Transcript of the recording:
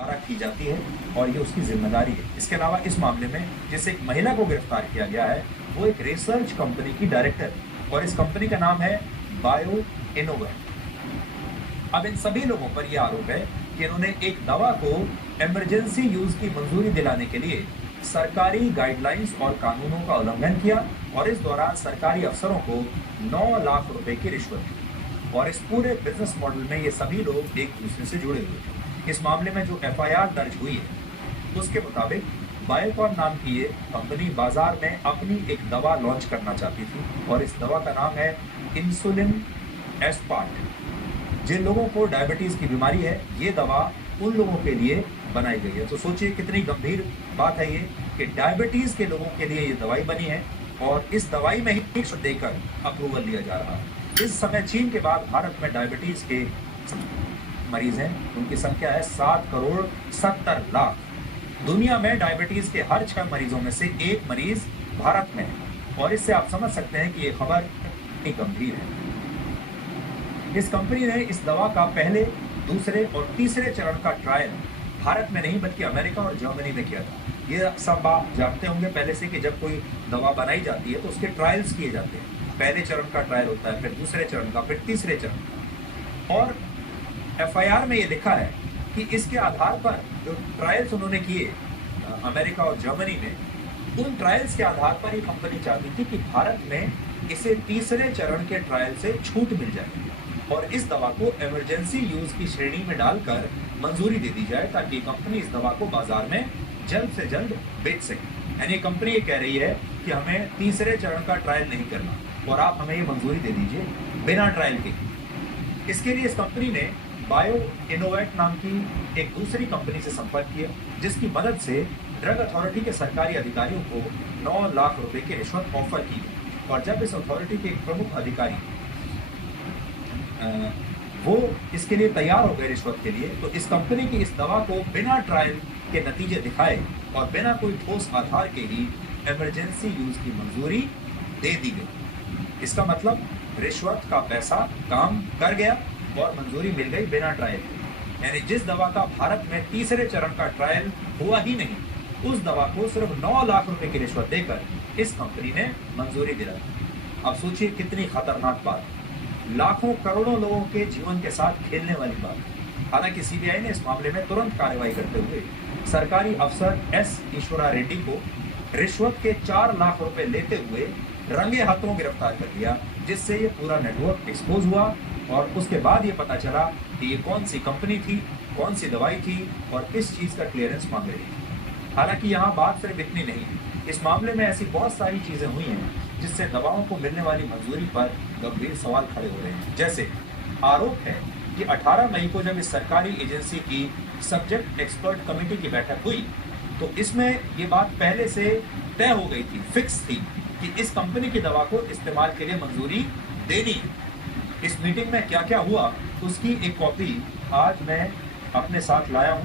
द्वारा की जाती है और ये उसकी जिम्मेदारी है। इसके अलावा इस मामले में जिस एक महिला को गिरफ्तार किया गया है वो एक रिसर्च कंपनी की डायरेक्टर है और इस कंपनी का नाम है बायो इनोवेट। अब इन सभी लोगों पर यह आरोप है कि इन्होंने एक दवा को इमरजेंसी यूज की मंजूरी दिलाने के लिए सरकारी गाइडलाइंस और कानूनों का उल्लंघन किया और इस दौरान सरकारी अफसरों को 9 लाख रुपए की रिश्वत दी। और इस पूरे बिजनेस मॉडल में ये सभी लोग एक दूसरे से जुड़े हुए थे। इस मामले में जो एफआईआर दर्ज हुई है उसके मुताबिक बायोकॉन नाम की ये कंपनी बाजार में अपनी एक दवा लॉन्च करना चाहती थी और इस दवा का नाम है इंसुलिन एस्पार्ट। जिन लोगों को डायबिटीज की बीमारी है ये दवा उन लोगों के लिए बनाई गई है। तो सोचिए कितनी गंभीर बात है ये कि डायबिटीज के लोगों के लिए ये दवाई बनी है और इस दवाई में ही रिश्वत देकर अप्रूवल लिया जा रहा है। इस समय चीन के बाद भारत में डायबिटीज के मरीज हैं, उनकी संख्या है 7 करोड़ 70 लाख। दुनिया में डायबिटीज के हर 6 मरीजों में से एक मरीज भारत में है और इससे आप समझ सकते हैं कि ये खबर कितनी गंभीर है। इस कंपनी ने इस दवा का पहले, दूसरे और तीसरे चरण का ट्रायल भारत में नहीं बल्कि अमेरिका और जर्मनी में किया था। ये सब आप जानते होंगे पहले से कि जब कोई दवा बनाई जाती है तो उसके ट्रायल्स किए जाते हैं। पहले चरण का ट्रायल होता है, फिर दूसरे चरण का, फिर तीसरे चरण का। और एफआईआर में ये लिखा है कि इसके आधार पर जो ट्रायल्स उन्होंने किए अमेरिका और जर्मनी में, उन ट्रायल्स के आधार पर ये कंपनी चाहती थी कि भारत में इसे तीसरे चरण के ट्रायल से छूट मिल जाए और इस दवा को इमरजेंसी यूज की श्रेणी में डालकर मंजूरी दे दी जाए ताकि कंपनी इस दवा को बाजार में जल्द से जल्द बेच सके। यानी कंपनी ये कह रही है कि हमें तीसरे चरण का ट्रायल नहीं करना और आप हमें ये मंजूरी दे दीजिए बिना ट्रायल के। इसके लिए इस कंपनी ने बायो इनोवेट नाम की एक दूसरी कंपनी से संपर्क किया जिसकी मदद से ड्रग अथॉरिटी के सरकारी अधिकारियों को 9 लाख रुपए की रिश्वत ऑफर की और जब इस अथॉरिटी के एक प्रमुख अधिकारी वो इसके लिए तैयार हो गए रिश्वत के लिए, तो इस कंपनी की इस दवा को बिना ट्रायल के नतीजे दिखाए और बिना कोई ठोस आधार के ही इमरजेंसी यूज की मंजूरी दे दी गई। इसका मतलब रिश्वत का पैसा काम कर गया और मंजूरी मिल गई बिना ट्रायल के। यानी जिस दवा का भारत में तीसरे चरण का ट्रायल हुआ ही नहीं, उस दवा को सिर्फ 9 लाख रुपए की रिश्वत देकर इस कंपनी ने मंजूरी दिलाई। अब सोचिए कितनी खतरनाक बात, लाखों करोड़ों लोगों के जीवन के साथ खेलने वाली बात। हालांकि सीबीआई ने इस मामले में तुरंत कार्रवाई करते हुए सरकारी अफसर एस ईश्वरा रेड्डी को रिश्वत के 4 लाख रुपए लेते हुए रंगे हाथों गिरफ्तार कर लिया, जिससे ये पूरा नेटवर्क एक्सपोज हुआ और उसके बाद ये पता चला कि ये कौन सी कंपनी थी, कौन सी दवाई थी और किस चीज का क्लियरेंस मांग रही थी। हालांकि यहाँ बात सिर्फ इतनी नहीं, इस मामले में ऐसी बहुत सारी चीजें हुई हैं जिससे दवाओं को मिलने वाली मंजूरी पर गंभीर सवाल खड़े हो रहे हैं। जैसे आरोप है कि 18 मई को जब इस सरकारी एजेंसी की सब्जेक्ट एक्सपर्ट कमेटी की बैठक हुई तो इसमें ये बात पहले से तय हो गई थी, फिक्स थी कि इस कंपनी की दवा को इस्तेमाल के लिए मंजूरी देनी है। इस मीटिंग में क्या क्या हुआ उसकी एक कॉपी आज मैं अपने साथ लाया हूं।